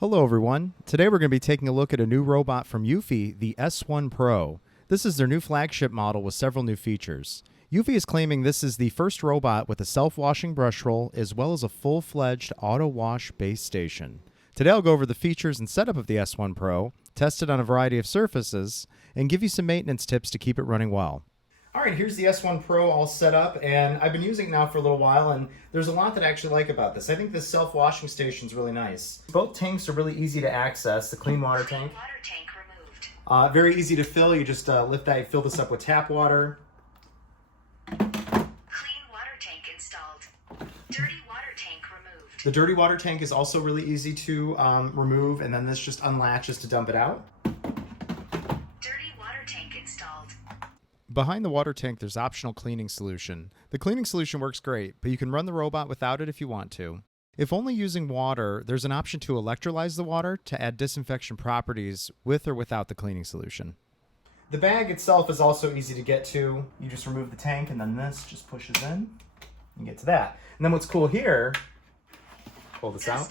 Hello everyone. Today we're going to be taking a look at a new robot from eufy, the S1 Pro. This is their new flagship model with several new features. eufy is claiming this is the first robot with a self-washing brush roll as well as a full-fledged auto-wash base station. Today I'll go over the features and setup of the S1 Pro, test it on a variety of surfaces, and give you some maintenance tips to keep it running well. All right, here's the S1 Pro all set up, and I've been using it now for a little while, and there's a lot that I actually like about this. I think this self-washing station is really nice. Both tanks are really easy to access. The clean water tank. Removed. Very easy to fill. You just lift that, you fill this up with tap water. Clean water tank installed. Dirty water tank removed. The dirty water tank is also really easy to remove, and then this just unlatches to dump it out. Behind the water tank, there's optional cleaning solution. The cleaning solution works great, but you can run the robot without it if you want to. If only using water, there's an option to electrolyze the water to add disinfection properties with or without the cleaning solution. The bag itself is also easy to get to. You just remove the tank and then this just pushes in and get to that. And then what's cool here, pull this out.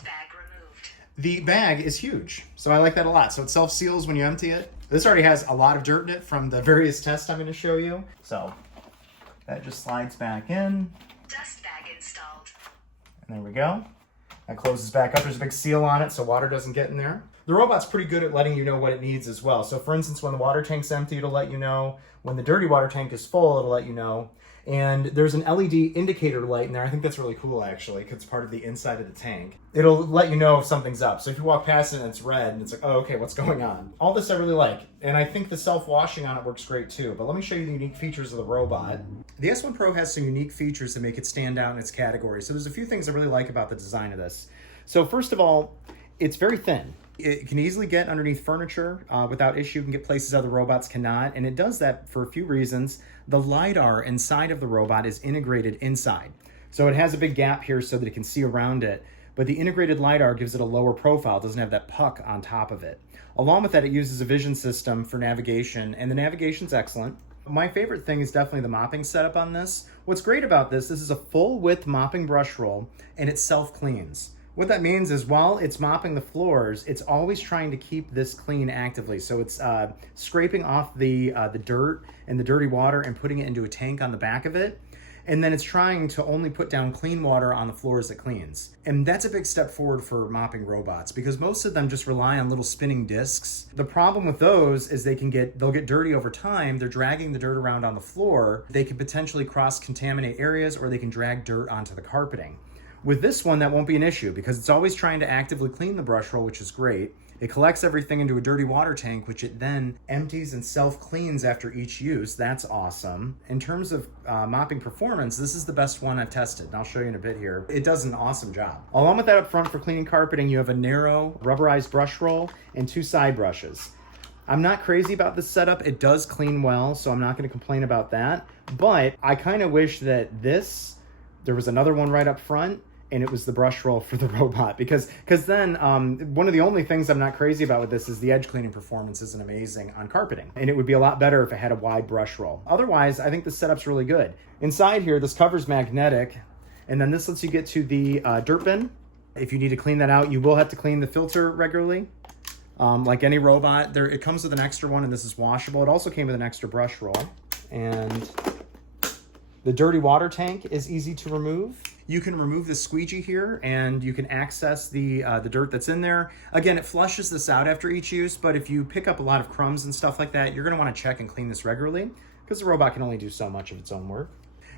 The bag is huge, so I like that a lot. So it self-seals when you empty it. This already has a lot of dirt in it from the various tests I'm going to show you. So that just slides back in. Dust bag installed. And there we go. That closes back up. There's a big seal on it so water doesn't get in there. The robot's pretty good at letting you know what it needs as well. So for instance, when the water tank's empty, it'll let you know. When the dirty water tank is full, it'll let you know. And there's an LED indicator light in there. I think that's really cool, actually, because it's part of the inside of the tank. It'll let you know if something's up. So if you walk past it and it's red, and it's like, oh, okay, what's going on? All this I really like. And I think the self-washing on it works great, too. But let me show you the unique features of the robot. The S1 Pro has some unique features that make it stand out in its category. So there's a few things I really like about the design of this. So first of all, it's very thin. It can easily get underneath furniture without issue. It can get places other robots cannot, and it does that for a few reasons. The LiDAR inside of the robot is integrated inside. So it has a big gap here so that it can see around it, but the integrated LiDAR gives it a lower profile. It doesn't have that puck on top of it. Along with that, it uses a vision system for navigation, and the navigation's excellent. My favorite thing is definitely the mopping setup on this. What's great about this is a full width mopping brush roll, and it self-cleans. What that means is while it's mopping the floors, it's always trying to keep this clean actively. So it's scraping off the dirt and the dirty water and putting it into a tank on the back of it. And then it's trying to only put down clean water on the floors it cleans. And that's a big step forward for mopping robots because most of them just rely on little spinning discs. The problem with those is they'll get dirty over time. They're dragging the dirt around on the floor. They can potentially cross-contaminate areas or they can drag dirt onto the carpeting. With this one, that won't be an issue because it's always trying to actively clean the brush roll, which is great. It collects everything into a dirty water tank, which it then empties and self-cleans after each use. That's awesome. In terms of mopping performance, this is the best one I've tested, and I'll show you in a bit here. It does an awesome job. Along with that up front for cleaning carpeting, you have a narrow rubberized brush roll and two side brushes. I'm not crazy about this setup. It does clean well, so I'm not going to complain about that. But I kind of wish that there was another one right up front, and it was the brush roll for the robot because then one of the only things I'm not crazy about with this is the edge cleaning performance isn't amazing on carpeting, and it would be a lot better if it had a wide brush roll. Otherwise, I think the setup's really good. Inside here, this cover's magnetic, and then this lets you get to the dirt bin. If you need to clean that out, you will have to clean the filter regularly. Like any robot, it comes with an extra one, and this is washable. It also came with an extra brush roll, and the dirty water tank is easy to remove. You can remove the squeegee here and you can access the dirt that's in there. Again, it flushes this out after each use, but if you pick up a lot of crumbs and stuff like that, you're gonna wanna check and clean this regularly because the robot can only do so much of its own work.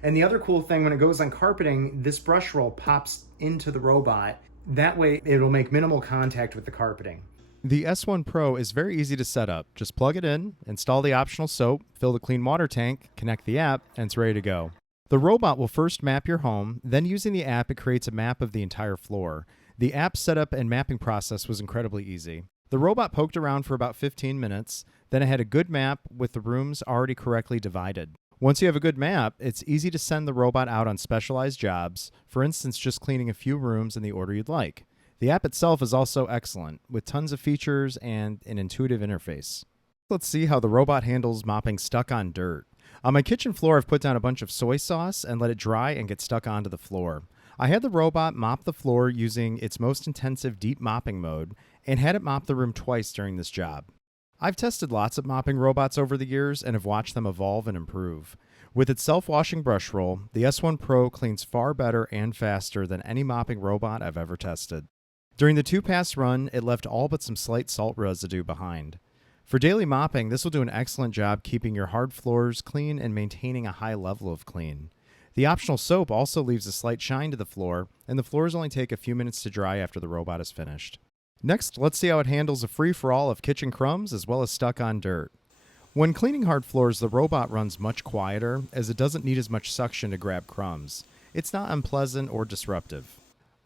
And the other cool thing, when it goes on carpeting, this brush roll pops into the robot. That way it'll make minimal contact with the carpeting. The S1 Pro is very easy to set up. Just plug it in, install the optional soap, fill the clean water tank, connect the app, and it's ready to go. The robot will first map your home, then using the app, it creates a map of the entire floor. The app setup and mapping process was incredibly easy. The robot poked around for about 15 minutes, then it had a good map with the rooms already correctly divided. Once you have a good map, it's easy to send the robot out on specialized jobs, for instance, just cleaning a few rooms in the order you'd like. The app itself is also excellent, with tons of features and an intuitive interface. Let's see how the robot handles mopping stuck on dirt. On my kitchen floor, I've put down a bunch of soy sauce and let it dry and get stuck onto the floor. I had the robot mop the floor using its most intensive deep mopping mode and had it mop the room twice during this job. I've tested lots of mopping robots over the years and have watched them evolve and improve. With its self-washing brush roll, the S1 Pro cleans far better and faster than any mopping robot I've ever tested. During the 2-pass run, it left all but some slight salt residue behind. For daily mopping, this will do an excellent job keeping your hard floors clean and maintaining a high level of clean. The optional soap also leaves a slight shine to the floor, and the floors only take a few minutes to dry after the robot is finished. Next, let's see how it handles a free-for-all of kitchen crumbs as well as stuck-on dirt. When cleaning hard floors, the robot runs much quieter, as it doesn't need as much suction to grab crumbs. It's not unpleasant or disruptive.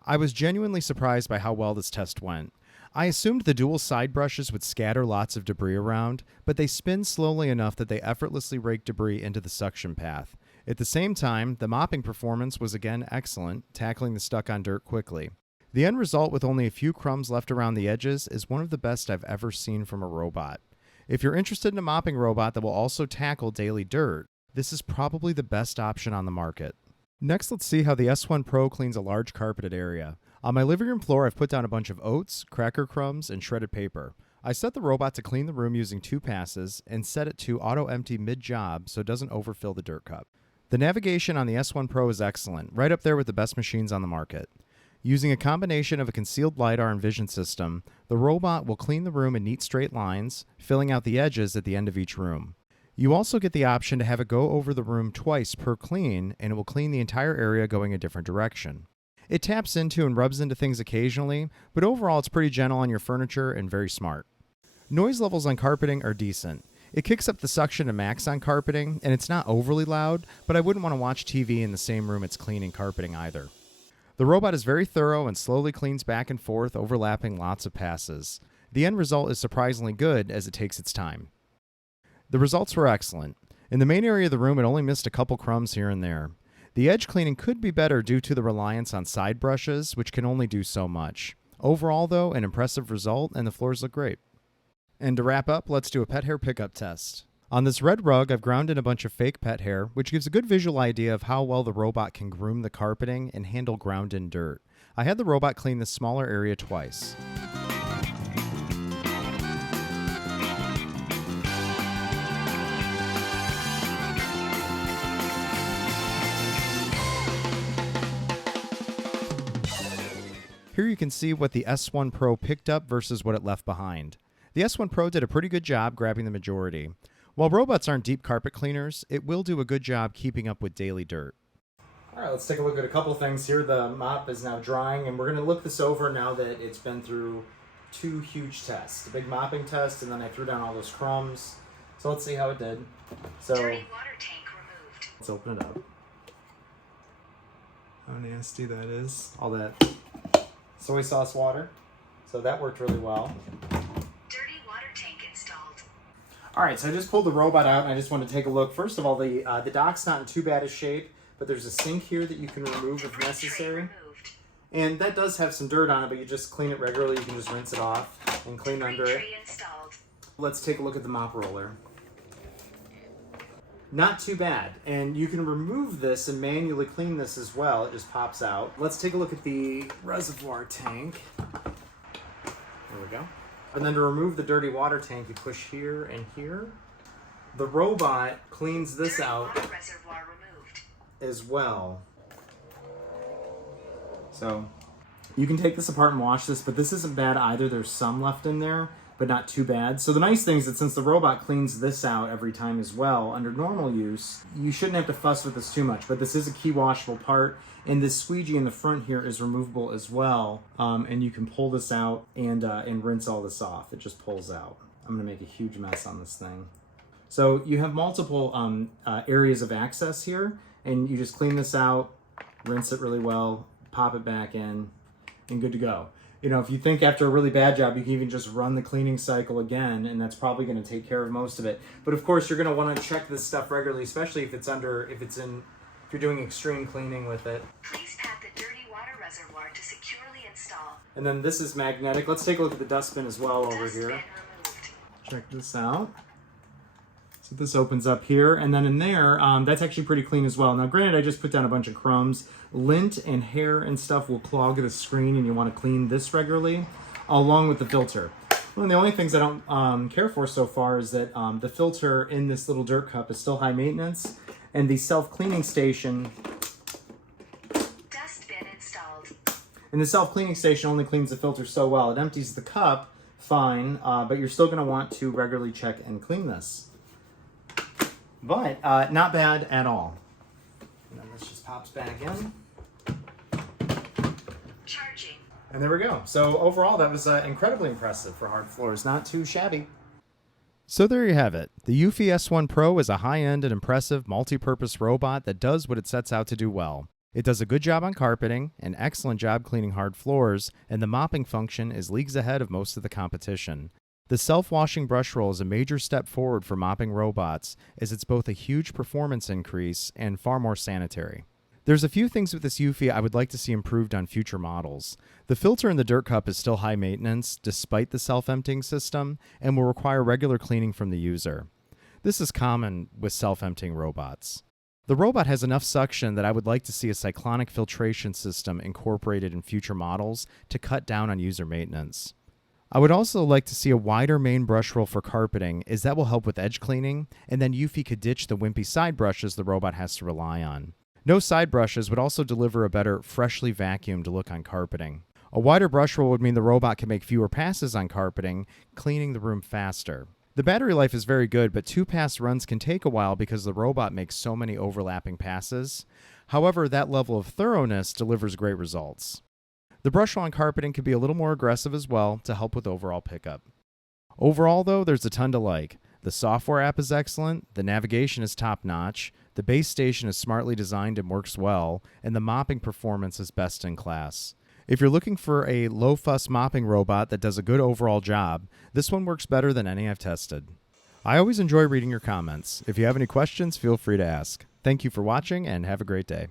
I was genuinely surprised by how well this test went. I assumed the dual side brushes would scatter lots of debris around, but they spin slowly enough that they effortlessly rake debris into the suction path. At the same time, the mopping performance was again excellent, tackling the stuck-on dirt quickly. The end result, with only a few crumbs left around the edges, is one of the best I've ever seen from a robot. If you're interested in a mopping robot that will also tackle daily dirt, this is probably the best option on the market. Next, let's see how the S1 Pro cleans a large carpeted area. On my living room floor, I've put down a bunch of oats, cracker crumbs, and shredded paper. I set the robot to clean the room using 2 passes and set it to auto-empty mid-job so it doesn't overfill the dirt cup. The navigation on the S1 Pro is excellent, right up there with the best machines on the market. Using a combination of a concealed LiDAR and vision system, the robot will clean the room in neat straight lines, filling out the edges at the end of each room. You also get the option to have it go over the room twice per clean, and it will clean the entire area going a different direction. It taps into and rubs into things occasionally, but overall it's pretty gentle on your furniture and very smart. Noise levels on carpeting are decent. It kicks up the suction to max on carpeting, and it's not overly loud, but I wouldn't want to watch TV in the same room it's cleaning carpeting either. The robot is very thorough and slowly cleans back and forth, overlapping lots of passes. The end result is surprisingly good as it takes its time. The results were excellent. In the main area of the room, it only missed a couple crumbs here and there. The edge cleaning could be better due to the reliance on side brushes, which can only do so much. Overall, though, an impressive result, and the floors look great. And to wrap up, let's do a pet hair pickup test. On this red rug, I've ground in a bunch of fake pet hair, which gives a good visual idea of how well the robot can groom the carpeting and handle ground-in dirt. I had the robot clean this smaller area twice. Here you can see what the S1 Pro picked up versus what it left behind. The S1 Pro did a pretty good job grabbing the majority. While robots aren't deep carpet cleaners, it will do a good job keeping up with daily dirt. All right, let's take a look at a couple things here. The mop is now drying, and we're going to look this over now that it's been through 2 huge tests. The big mopping test, and then I threw down all those crumbs. So let's see how it did. So Dirty water tank removed. let's open it up. How nasty that is. All that soy sauce water. So that worked really well. Dirty water tank installed. All right, so I just pulled the robot out, and I just want to take a look. First of all, the dock's not in too bad a shape, but there's a sink here that you can remove if necessary. And that does have some dirt on it, but you just clean it regularly. You can just rinse it off and clean under it. Installed. Let's take a look at the mop roller. Not too bad. And you can remove this and manually clean this as well. It just pops out. Let's take a look at the reservoir tank. There we go. And then to remove the dirty water tank, you push here and here. The robot cleans this out Water reservoir removed. as well. So you can take this apart and wash this, but this isn't bad either. There's some left in there, but not too bad. So the nice thing is that since the robot cleans this out every time as well, under normal use, you shouldn't have to fuss with this too much, but this is a key washable part. And this squeegee in the front here is removable as well. And you can pull this out and rinse all this off. It just pulls out. I'm gonna make a huge mess on this thing. So you have multiple areas of access here, and you just clean this out, rinse it really well, pop it back in, and good to go. You know, if you think after a really bad job, you can even just run the cleaning cycle again, and that's probably going to take care of most of it. But of course, you're going to want to check this stuff regularly, especially if you're doing extreme cleaning with it. Please pat the dirty water reservoir to securely install. And then this is magnetic. Let's take a look at the dustbin as well over Dustbin here. removed. Check this out. It's So this opens up here, and then in there, that's actually pretty clean as well. Now, granted, I just put down a bunch of crumbs. Lint and hair and stuff will clog the screen, and you want to clean this regularly, along with the filter. One of the only things I don't care for so far is that the filter in this little dirt cup is still high maintenance, and the self-cleaning station... Dustbin installed. And the self-cleaning station only cleans the filter so well. It empties the cup, fine, but you're still going to want to regularly check and clean this. But not bad at all. And then this just pops back in. Charging. And there we go. So overall, that was incredibly impressive for hard floors. Not too shabby. So there you have it. The eufy S1 Pro is a high-end and impressive multi-purpose robot that does what it sets out to do well. It does a good job on carpeting, an excellent job cleaning hard floors, and the mopping function is leagues ahead of most of the competition. The self-washing brush roll is a major step forward for mopping robots, as it's both a huge performance increase and far more sanitary. There's a few things with this eufy I would like to see improved on future models. The filter in the dirt cup is still high maintenance, despite the self-emptying system, and will require regular cleaning from the user. This is common with self-emptying robots. The robot has enough suction that I would like to see a cyclonic filtration system incorporated in future models to cut down on user maintenance. I would also like to see a wider main brush roll for carpeting, as that will help with edge cleaning, and then eufy could ditch the wimpy side brushes the robot has to rely on. No side brushes would also deliver a better, freshly vacuumed look on carpeting. A wider brush roll would mean the robot can make fewer passes on carpeting, cleaning the room faster. The battery life is very good, but 2-pass runs can take a while because the robot makes so many overlapping passes. However, that level of thoroughness delivers great results. The brush roll on carpeting can be a little more aggressive as well to help with overall pickup. Overall, though, there's a ton to like. The software app is excellent, the navigation is top-notch, the base station is smartly designed and works well, and the mopping performance is best in class. If you're looking for a low-fuss mopping robot that does a good overall job, this one works better than any I've tested. I always enjoy reading your comments. If you have any questions, feel free to ask. Thank you for watching, and have a great day.